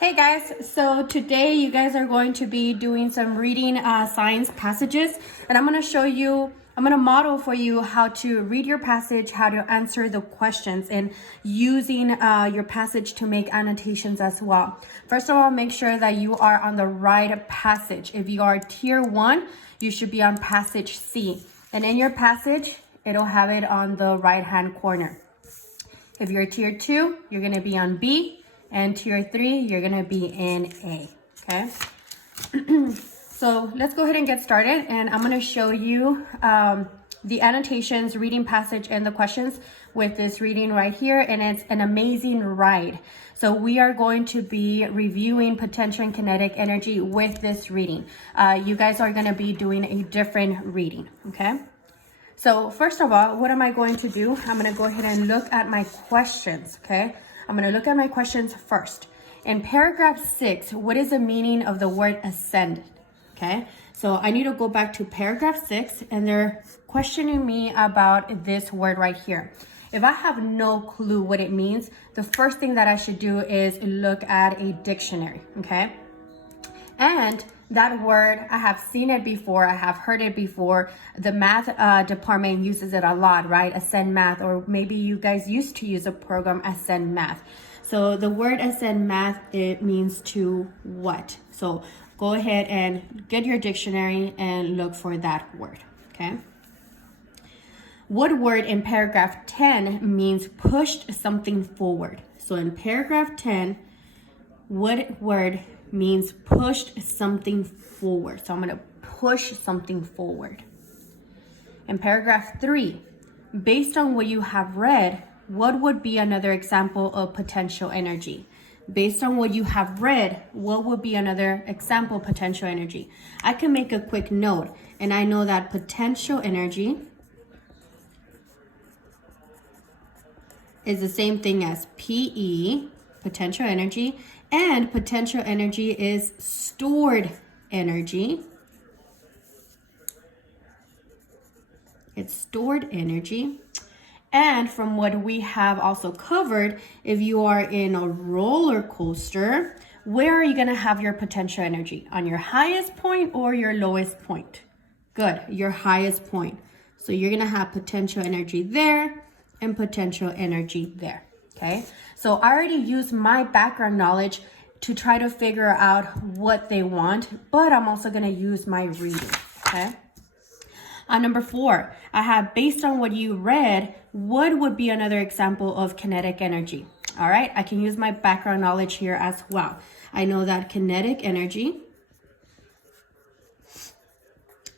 Hey guys, so today you guys are going to be doing some reading science passages, and I'm going to model for you how to read your passage, how to answer the questions, and using your passage to make annotations as well. First of all, make sure that you are on the right passage. If you are tier 1, you should be on passage C. And in your passage, it'll have it on the right-hand corner. If you're tier 2, you're going to be on B. And tier 3, you're gonna be in A, okay? So let's go ahead and get started. And I'm gonna show you the annotations, reading passage, and the questions with this reading right here. And it's an amazing ride. So we are going to be reviewing potential and kinetic energy with this reading. You guys are gonna be doing a different reading, okay? So first of all, what am I going to do? I'm gonna go ahead and look at my questions, okay? I'm going to look at my questions first. In paragraph 6, what is the meaning of the word ascend? Okay, so I need to go back to paragraph 6, and they're questioning me about this word right here. If I have no clue what it means, the first thing that I should do is look at a dictionary, okay? And that word, I have seen it before, I have heard it before. The math department uses it a lot, right? Ascend Math, or maybe you guys used to use a program, Ascend Math. So the word Ascend Math, it means to what? So go ahead and get your dictionary and look for that word, okay? What word in paragraph 10 means pushed something forward? So in paragraph 10, what word means pushed something forward? So I'm going to push something forward. In paragraph 3, based on what you have read, what would be another example of potential energy? Based on what you have read, what would be another example of potential energy? I can make a quick note, and I know that potential energy is the same thing as PE, potential energy, and potential energy is stored energy. It's stored energy. And from what we have also covered, if you are in a roller coaster, where are you going to have your potential energy? On your highest point or your lowest point? Good, your highest point. So you're going to have potential energy there and potential energy there. Okay, so I already used my background knowledge to try to figure out what they want, but I'm also going to use my reading, okay? Number 4, I have based on what you read, what would be another example of kinetic energy? All right, I can use my background knowledge here as well. I know that kinetic energy,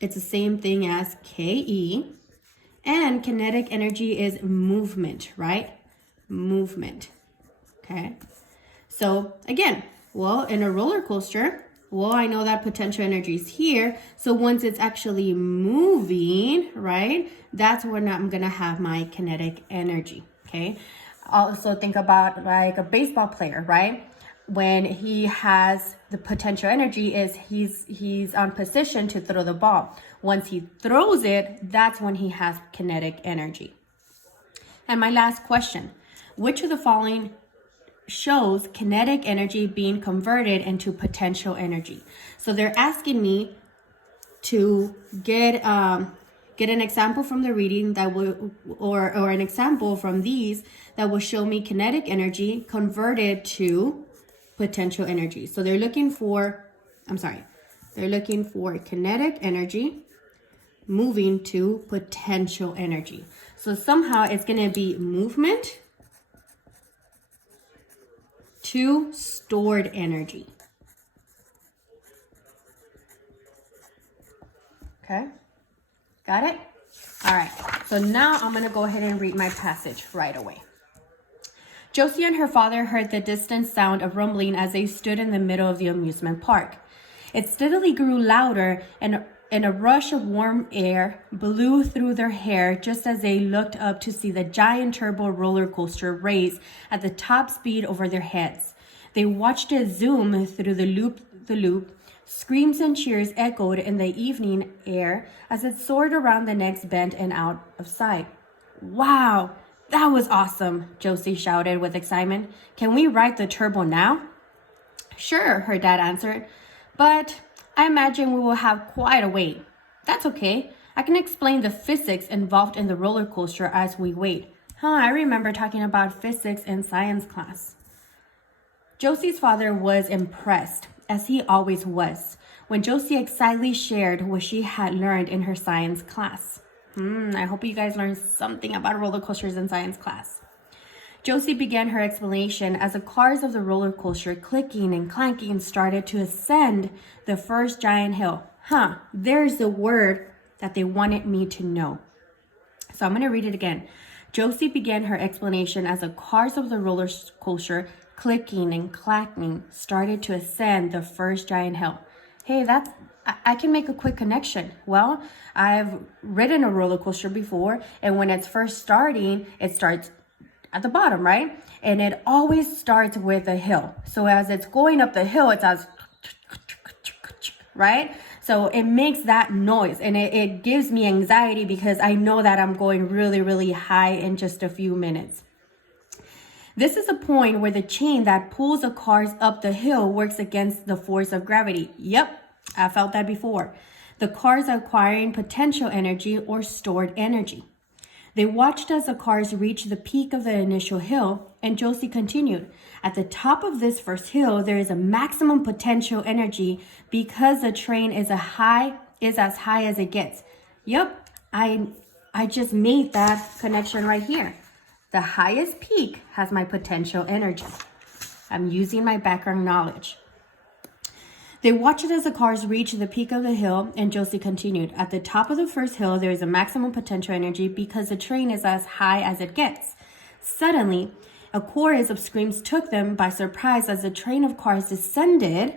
it's the same thing as KE, and kinetic energy is movement, right? Movement, okay? So again, well, in a roller coaster, well, I know that potential energy is here. So once it's actually moving, right, that's when I'm going to have my kinetic energy, okay? Also think about like a baseball player, right? When he has the potential energy is he's on position to throw the ball. Once he throws it, that's when he has kinetic energy. And my last question, which of the following shows kinetic energy being converted into potential energy? So they're asking me to get an example from the reading that will, or an example from these that will show me kinetic energy converted to potential energy. So they're looking for kinetic energy moving to potential energy. So somehow it's going to be movement to stored energy. Okay, got it? All right, so now I'm going to go ahead and read my passage right away. Josie and her father heard the distant sound of rumbling as they stood in the middle of the amusement park. It steadily grew louder, and a rush of warm air blew through their hair just as they looked up to see the giant turbo roller coaster race at the top speed over their heads. They watched it zoom through the loop. Screams and cheers echoed in the evening air as it soared around the next bend and out of sight. Wow, that was awesome, Josie shouted with excitement. Can we ride the turbo now? Sure, her dad answered, but I imagine we will have quite a wait. That's okay. I can explain the physics involved in the roller coaster as we wait. I remember talking about physics in science class. Josie's father was impressed, as he always was, when Josie excitedly shared what she had learned in her science class. I hope you guys learned something about roller coasters in science class. Josie began her explanation as the cars of the roller coaster clicking and clanking started to ascend the first giant hill. There's the word that they wanted me to know. So I'm going to read it again. Josie began her explanation as the cars of the roller coaster clicking and clacking started to ascend the first giant hill. Hey, I can make a quick connection. Well, I've ridden a roller coaster before, and when it's first starting, it starts at the bottom, right? And it always starts with a hill. So as it's going up the hill, it says, right? So it makes that noise, and it gives me anxiety because I know that I'm going really, really high in just a few minutes. This is a point where the chain that pulls the cars up the hill works against the force of gravity. Yep, I felt that before. The cars are acquiring potential energy or stored energy. They watched as the cars reached the peak of the initial hill, and Josie continued. At the top of this first hill, there is a maximum potential energy because the train is as high as it gets. Yep, I just made that connection right here. The highest peak has my potential energy. I'm using my background knowledge. They watched as the cars reached the peak of the hill, and Josie continued. At the top of the first hill, there is a maximum potential energy because the train is as high as it gets. Suddenly, a chorus of screams took them by surprise as the train of cars descended.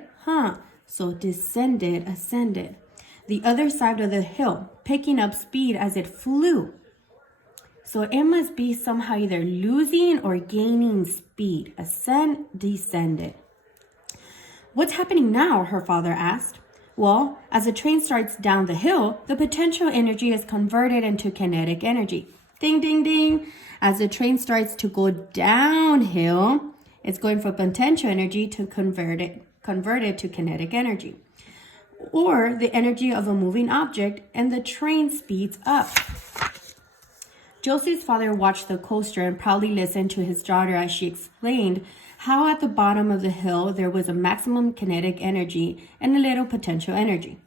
So descended, ascended. The other side of the hill, picking up speed as it flew. So it must be somehow either losing or gaining speed. Ascend, descended. What's happening now? Her father asked. Well, as the train starts down the hill, the potential energy is converted into kinetic energy. Ding, ding, ding. As the train starts to go downhill, it's going from potential energy to convert it to kinetic energy, or the energy of a moving object, and the train speeds up. Josie's father watched the coaster and proudly listened to his daughter as she explained how at the bottom of the hill there was a maximum kinetic energy and a little potential energy.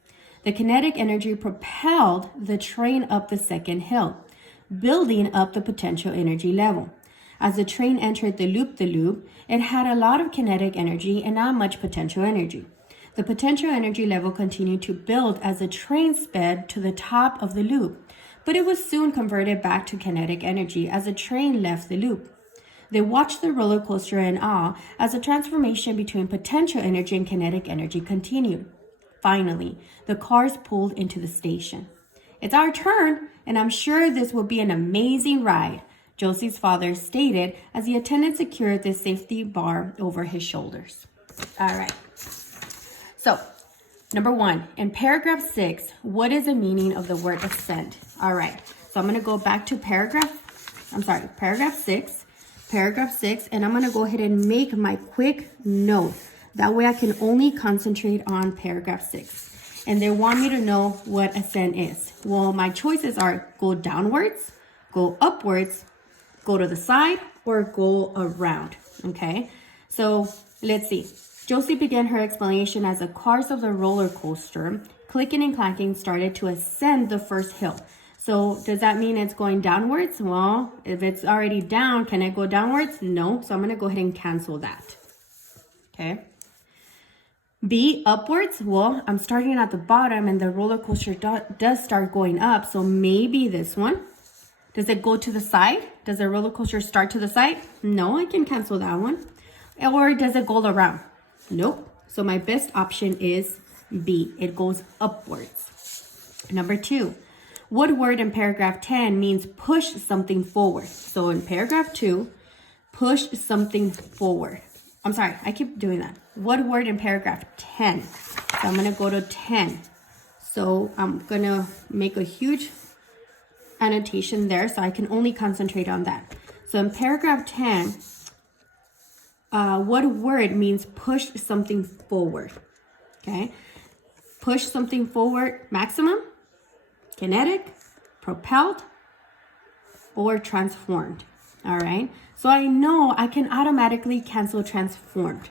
The kinetic energy propelled the train up the second hill, building up the potential energy level. As the train entered the loop, it had a lot of kinetic energy and not much potential energy. The potential energy level continued to build as the train sped to the top of the loop, but it was soon converted back to kinetic energy as the train left the loop. They watched the roller coaster in awe as the transformation between potential energy and kinetic energy continued. Finally, the cars pulled into the station. It's our turn, and I'm sure this will be an amazing ride, Josie's father stated as the attendant secured the safety bar over his shoulders. All right. So, number 1, in paragraph 6, what is the meaning of the word ascend? All right. So I'm going to go back to paragraph 6. Paragraph 6, and I'm going to go ahead and make my quick note. That way I can only concentrate on paragraph 6. And they want me to know what ascend is. Well, my choices are go downwards, go upwards, go to the side, or go around. Okay, so let's see. Josie began her explanation as the cars of the roller coaster, clicking and clanking, started to ascend the first hill. So does that mean it's going downwards? Well, if it's already down, can it go downwards? No. So I'm going to go ahead and cancel that. Okay. B, upwards. Well, I'm starting at the bottom and the roller coaster does start going up. So maybe this one. Does it go to the side? Does the roller coaster start to the side? No, I can cancel that one. Or does it go around? Nope. So my best option is B. It goes upwards. Number 2. What word in paragraph 10 means push something forward? So in paragraph 2, push something forward. I'm sorry, I keep doing that. What word in paragraph 10? So I'm going to go to 10. So I'm going to make a huge annotation there so I can only concentrate on that. So in paragraph 10, what word means push something forward? Okay. Push something forward, maximum, kinetic, propelled, or transformed. All right. So I know I can automatically cancel transformed.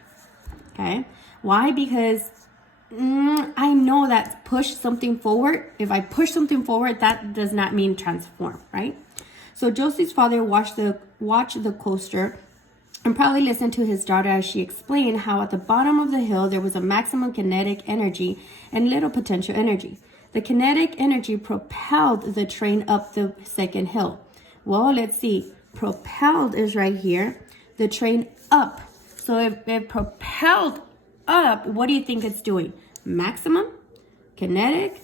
Okay. Why? Because I know that push something forward. If I push something forward, that does not mean transform, right? So Josie's father watched the coaster and probably listened to his daughter as she explained how at the bottom of the hill there was a maximum kinetic energy and little potential energy. The kinetic energy propelled the train up the second hill. Well, let's see. Propelled is right here. The train up. So if it propelled up, what do you think it's doing? Maximum? Kinetic?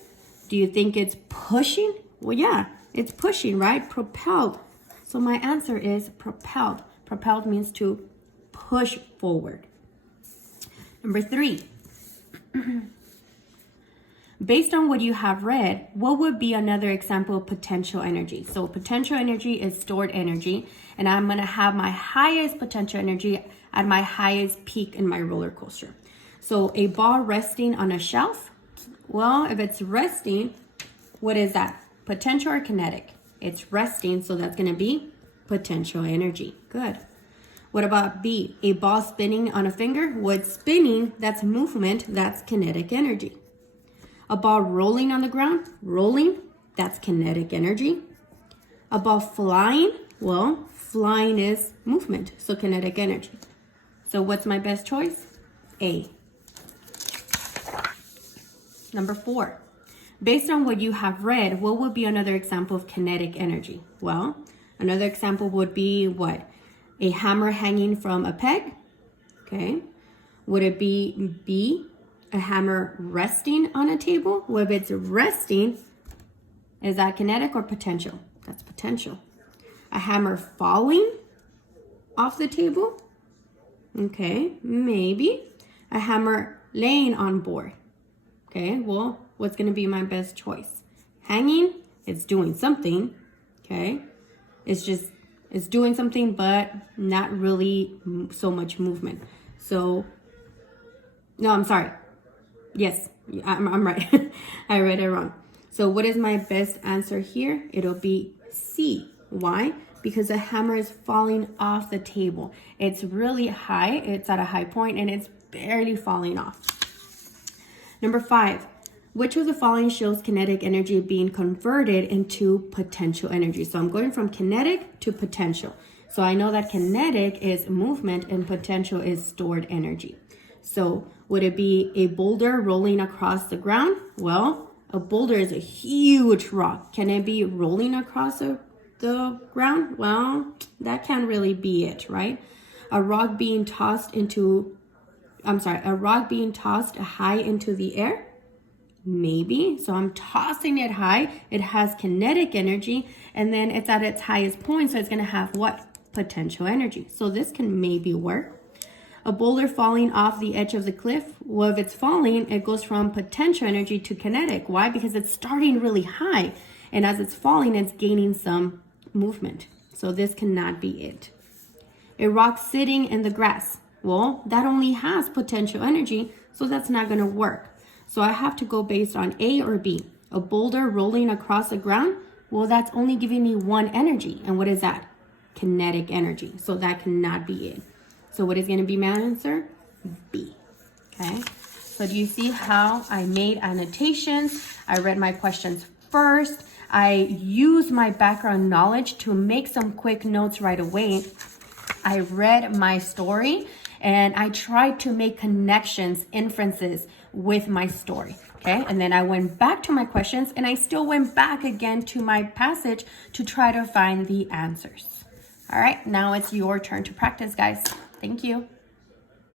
Do you think it's pushing? Well, yeah, it's pushing, right? Propelled. So my answer is propelled. Propelled means to push forward. Number 3. Based on what you have read, what would be another example of potential energy? So potential energy is stored energy, and I'm going to have my highest potential energy at my highest peak in my roller coaster. So a ball resting on a shelf. Well, if it's resting, what is that? Potential or kinetic? It's resting, so that's going to be potential energy. Good. What about B? A ball spinning on a finger. What's spinning? That's movement. That's kinetic energy. A ball rolling on the ground. Rolling. That's kinetic energy. A ball flying. Well, flying is movement, so kinetic energy. So what's my best choice? A. Number 4. Based on what you have read, what would be another example of kinetic energy? Well, another example would be what? A hammer hanging from a peg. Okay. Would it be B? A hammer resting on a table? Well, if it's resting, is that kinetic or potential? That's potential. A hammer falling off the table? Okay, maybe. A hammer laying on board. Okay, well, what's going to be my best choice? Hanging, it's doing something. Okay, it's doing something, but not really so much movement. So, no, I'm sorry. Yes, I'm right. I read it wrong. So what is my best answer here? It'll be C. Why? Because the hammer is falling off the table. It's really high. It's at a high point and it's barely falling off. Number 5. Which of the following shows kinetic energy being converted into potential energy? So I'm going from kinetic to potential. So I know that kinetic is movement and potential is stored energy. So would it be a boulder rolling across the ground? Well, a boulder is a huge rock. Can it be rolling across the ground? Well, that can't really be it, right? A rock being tossed high into the air? Maybe. So I'm tossing it high. It has kinetic energy, and then it's at its highest point, so it's going to have what? Potential energy. So this can maybe work. A boulder falling off the edge of the cliff. Well, if it's falling, it goes from potential energy to kinetic. Why? Because it's starting really high, and as it's falling, it's gaining some movement. So this cannot be it. A rock sitting in the grass. Well, that only has potential energy, so that's not going to work. So I have to go based on A or B. A boulder rolling across the ground. Well, that's only giving me one energy. And what is that? Kinetic energy. So that cannot be it. So what is going to be my answer? B. Okay. So do you see how I made annotations? I read my questions first. I used my background knowledge to make some quick notes right away. I read my story and I tried to make connections, inferences with my story. Okay. And then I went back to my questions and I still went back again to my passage to try to find the answers. All right. Now it's your turn to practice, guys. Thank you.